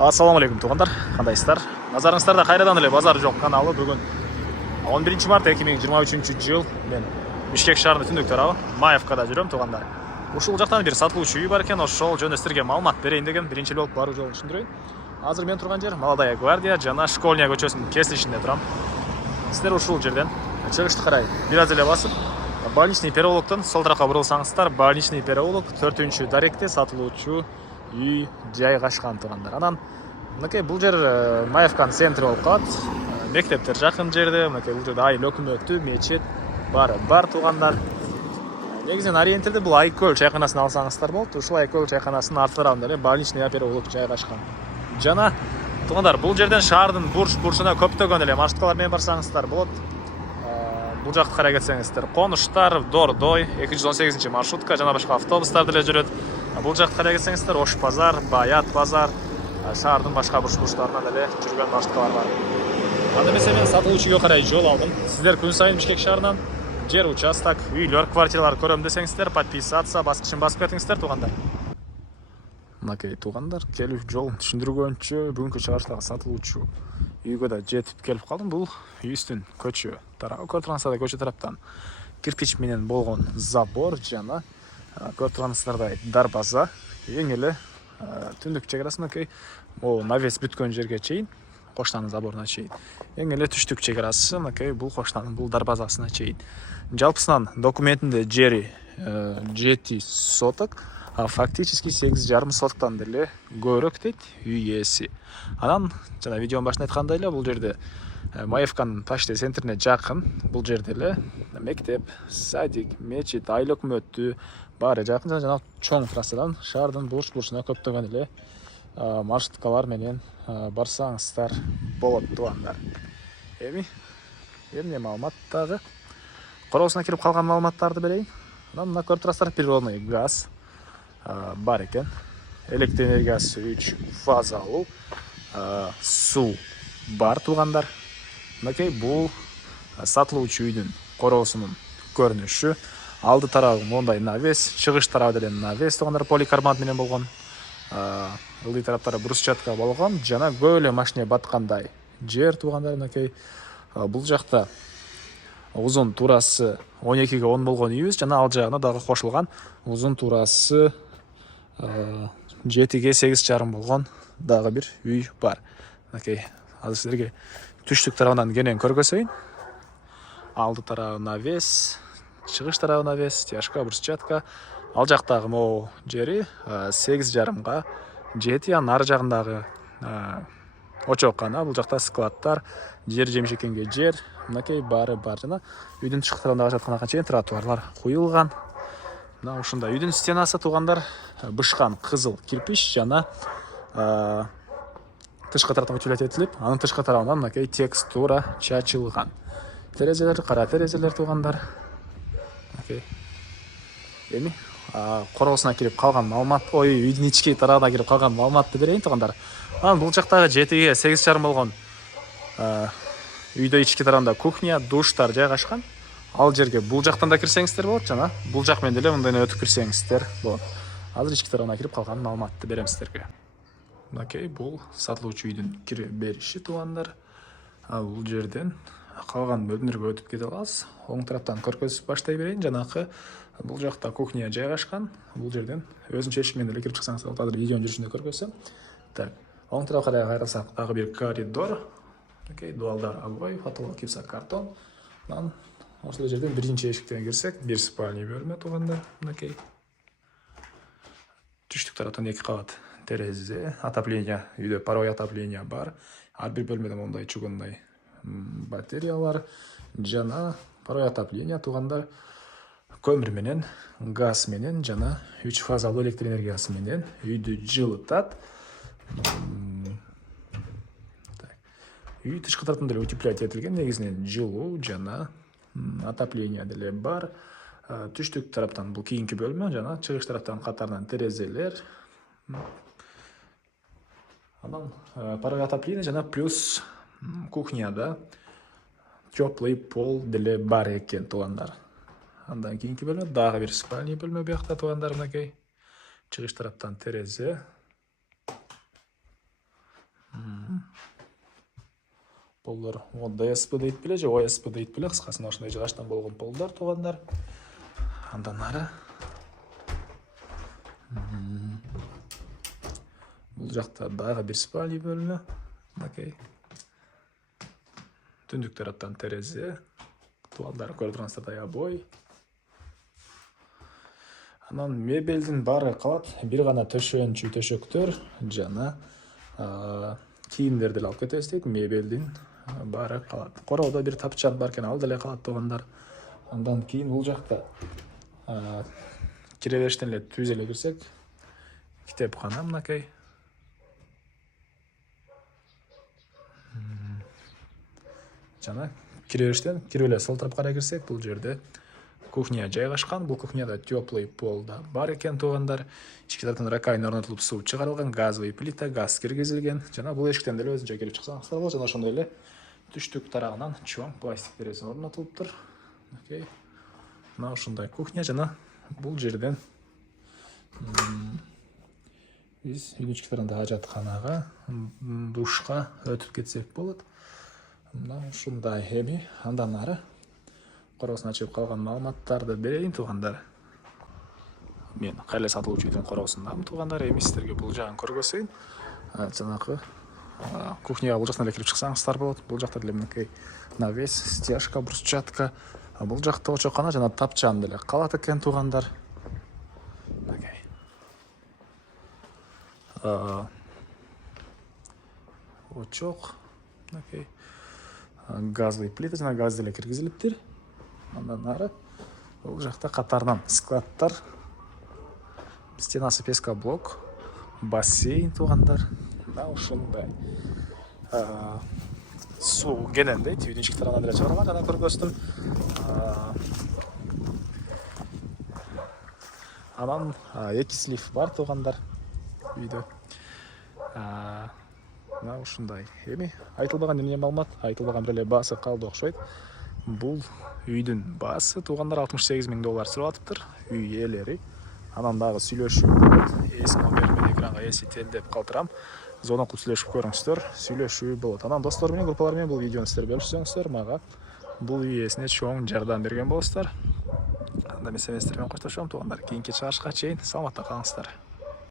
Ассалаумағалейкум туғандар, қандайсыздар? Назарыңыздарда қайрадан эле базар жоқ каналы. Бүгін 11 март 2023 жыл. Мен Бишкек шаарынын түндүк тарабы Маевкада жүрөм туғандар. Ушул жактан бир сатылуучу үй бар экен, ошол жөнүндө силерге маалымат берейин дегем. Биринчи болуп баруу жолун түшүндүрөйүн. Азыр мен турган жер Молодая гвардия жана Школьная көчөсүнүн кесилишинде турам. Силер ушул жерден чыгышты карай бир аз эле басып, Больничный переулоктон сол тарапка бурулсаңыздар, Больничный переулок 4-даректе сатылуучу үй жайгашкан тугандар. Анан мынакей бул жер Маевканын центри болуп калат. Мектептер жакын жерде, мынакей бул жерде айыл өкмөтү, мечит бар тугандар. Негизинен ориентирди бул Айкөл чайканасын алсаңыздар болот. Ушул Айкөл чайканасынын арты тарабында эле Больничный переулок жайгашкан. Жана тугандар, бул жерден шаардын бурчуна көптөгөн эле маршруткалар менен барсаңыздар болот. Бул жакты карай кетсеңиздер, Конуштар, Дордой, 218 маршрутка жана башка автобустар деле жүрөт. Бул жакты карай кетсеңиздер, Ош базар, Баят базар, шаардын башка бурчтарынан деле жүргөн маршруткалар бар. Анда эмесе мен сатылуучу үйгө карай жол алдым. Сиздер күн сайын Бишкек шаарынан жер участок, үйлөр, квартиралар көрөм десеңиздер, подписаться баскычын басып кетиңиздер тугандар. Мынакей тугандар, келүү жол түшүндүргөнчө бүгүнкү чыгарыштагы сатылуучу үйгө да жетип келип калдым. Бул үйүстүн көчө тарабы, көрүп тургансыздар көчө тараптан кирпич менен болгон забор жана көрүп тургансыздардай дарбаза эң эле түндүк чек арасы могу навес бүткөн жерге чейин, коштанын заборуна чейин. Эң эле түштүк чек арасы мынакей бул коштанын бул дарбазасына чейин. Жалпысынан документинде жери 7 соток, а фактически 8,5 соткан деле көбүрөөк дейт үй ээси. Анан жана видеонун башында айткандай эле бул жерде Маевканын почта центрине жакын, бул жерде эле мектеп, садик, мечит, айыл өкмөтү баары жакын жана чоң трассадан шаардын бурчуна көптөгөн эле маршруткалар менен барсаңыздар болот тугандар. Эмне маалымат дагы короосуна кирип калган маалыматтарды берейин. Анан мына көрүп турасыздар, природный газ бар экен. Электр энергиясы 3 фазалуу, суу бар тугандар. Мынакей бул сатылуучу үйдүн короосунун көрүнүшү. Алды тарабы мондай навес, чыгыш тарабы деле навес тугандар, поликарбонат менен болгон. Ылдый тараптары брусчатка болгон жана көп эле машине баткандай жер тугандар. Мынакей бул жакта узун туурасы 12ге 10 болгон үйүбүз жана ал жагына дагы кошулган узун туурасы 7ге 8,5 болгон дагы бир үй бар. Мынакей азыр силерге түштүк тарабынан кенен көргөзөйүн. Алды тарабы навес, чыгыш тарабы навес, тяжка брусчатка. Ал жактагы могу жери 8,5га 7, анын ары жагындагы очоккана, бул жакта складтар, жер жемиш экенге жер, мынакей баары бар жана үйдүн тышкы тарабындагы жатканга чейин тротуарлар куюлган. Мына ушундай үйдүн стенасы тугандар бышкан кызыл кирпич жана тышкы тараптан утилять этилип, анын тышкы тарабынан мынакей текстура чачылган. Терезелер, кара терезелер тугандар. Мынакей короосуна кирип калган маалымат, үйдүн ички тарабына кирип калган маалыматты берейин тугандар. Анан бул жактагы 7ге 8,5 болгон үйдө ички тарабында кухня, душтар жайгашкан. Ал жерге бул жактан да кирсеңиздер болот жана бул жак менен деле мындай өтүп кирсеңиздер болот. Азыр ички тарабына кирип калган маалыматты берем сиздерге. Мынакей бул сатылуучу үйдүн кире бериши тугандар. Бул жерден калган бөлмөлөргө өтүп кете аласыз. Оң тараптан көргөзүп баштай берейин. Жанакы бул жакта кухня жайгашкан. Бул жерден өзүнчө эшик менен деле кирип чыксаңыз болот. Азыр видеонун жүрүшүндө көргөзсөм. Так, оң тарапка карай кайрылсак дагы бир коридор. Мынакей дуалдар обой, фотолог кипса картон. Анан ошол жерден биринчи эшиктен кирсек, бир спальный бөлмө тугандар. Мынакей түштүк тараптан 2 кабат терезе, отопление, үйдө паровой отопление бар. Ар бир бөлмөдө мондай чугундай батареялар жана паровой отопление тугандар. Көмүр менен, газ менен жана 3 фазалуу электр энергиясы менен үйдү жылытат. Үй тышкы тараптан деле утеплять этилген, негизинен жылуу жана отопление деле бар. Түштүк тараптан бул кийинки бөлмө жана чыгыш тараптан катарынан терезелер. Анан паровой отопление жана плюс кухняда теплый пол деле бар экен тугандар. Андан кийинки бөлмө дагы бир спальный бөлмө буякта тугандар. Мынакей чыгыш тараптан терезе. Полдар DSP дейт беле же OSP дейт беле, кыскасында ошондой жыгачтан болгон полдар туугандар. Андан ары бул жакта дагы бир спальный бөлмө. Окей. Түндүк тараптан терезе. Туугандар көрүп тургансыздардай обой. Анан мебелдин баары калат. Бир гана төшөнчү төшөктөр жана кийимдерди эле алып кетебиз дейт. Мебелдин баары калат. Короодо бир тапчан бар экен, ал деле калат туугандар. Андан кийин бул жакта кире бериштен эле түз эле кирсек, китепкана мынакей. Жана кире бериштен кирип эле сол тарапка карай кирсек, бул жерде кухня жайгашкан. Бул кухняда теплый пол да бар экен туугандар. Ички тараптан раковина орнотулуп, суу чыгарылган, газовый плита, газ киргизилген. Жана бул эшиктен деле өзүнчө кирип чыксаңыздар болот. Жана ошондой эле түштүк тарабынан чоң пластик терезе орнотулуптур. Окей. Мына ушундай кухня жана бул жерден биз үйдүн ички тарабында ажатканага, душка өтүп кетсек болот. Мына ушундай эми андан ары короосун ачып калган маалыматтарды берейин туугандар. Мен кайла сатылуучу үйдүн короосундамын туугандар. Эми сиздерге бул жагын көргөзөйүн. Жанагы кухняга бул жактан эле кирип чыксаңыздар болот. Бул жакта деле мынакей навес, стяжка, брусчатка. Бул жакта очоккана жана тапчан деле калат экен туугандар. Мынакей. Очок. Мынакей. Газовый плита жана газ деле киргизилиптир. Андан ары бул жакта катарынан складтар, стенасы пескоблок, бассейн туугандар. Мына ушундай суу кенен дейт, үйдүн ички тарабынан деле чыгарылган, жана көргөздүм. Анан 2 слив бар туугандар үйдө. Мына ушундай. Эми айтылбаган эмне маалымат, айтылбаган бир эле баасы калды окшойт. Бул үйдүн баасы туугандар $68,000 сурап атыптыр, үй ээлери. Анан дагы сүйлөшүү болот. Эсин бермей экранга эсител деп калтырам. Звонок кылып сүйлөшүп көрүңүздөр, сүйлөшүү болот. Анан достор менен, группалар менен бул видеону сиздер бөлүшсөңүздөр, мага бул үй ээсине чоң жардам берген болосуздар. Анда мен сиздер менен коштошом туугандар. Кийинки чыгарышка чейин саламатта калыңыздар.